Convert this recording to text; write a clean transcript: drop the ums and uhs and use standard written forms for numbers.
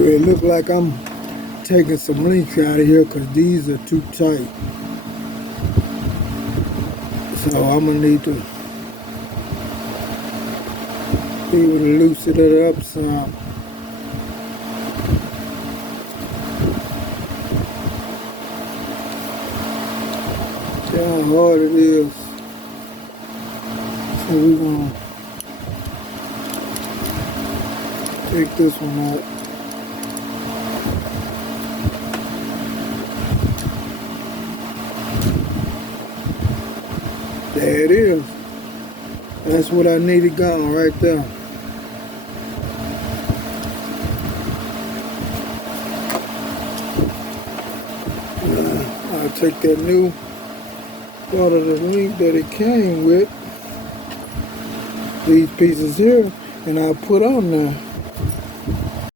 It look like I'm taking some links out of here because these are too tight. So I'm gonna need to be able to loosen it up some. See how hard it is. So we're gonna take this one out. There it is. That's what I needed gone right there. I'll take that new part of the link that it came with, these pieces here, and I'll put on there.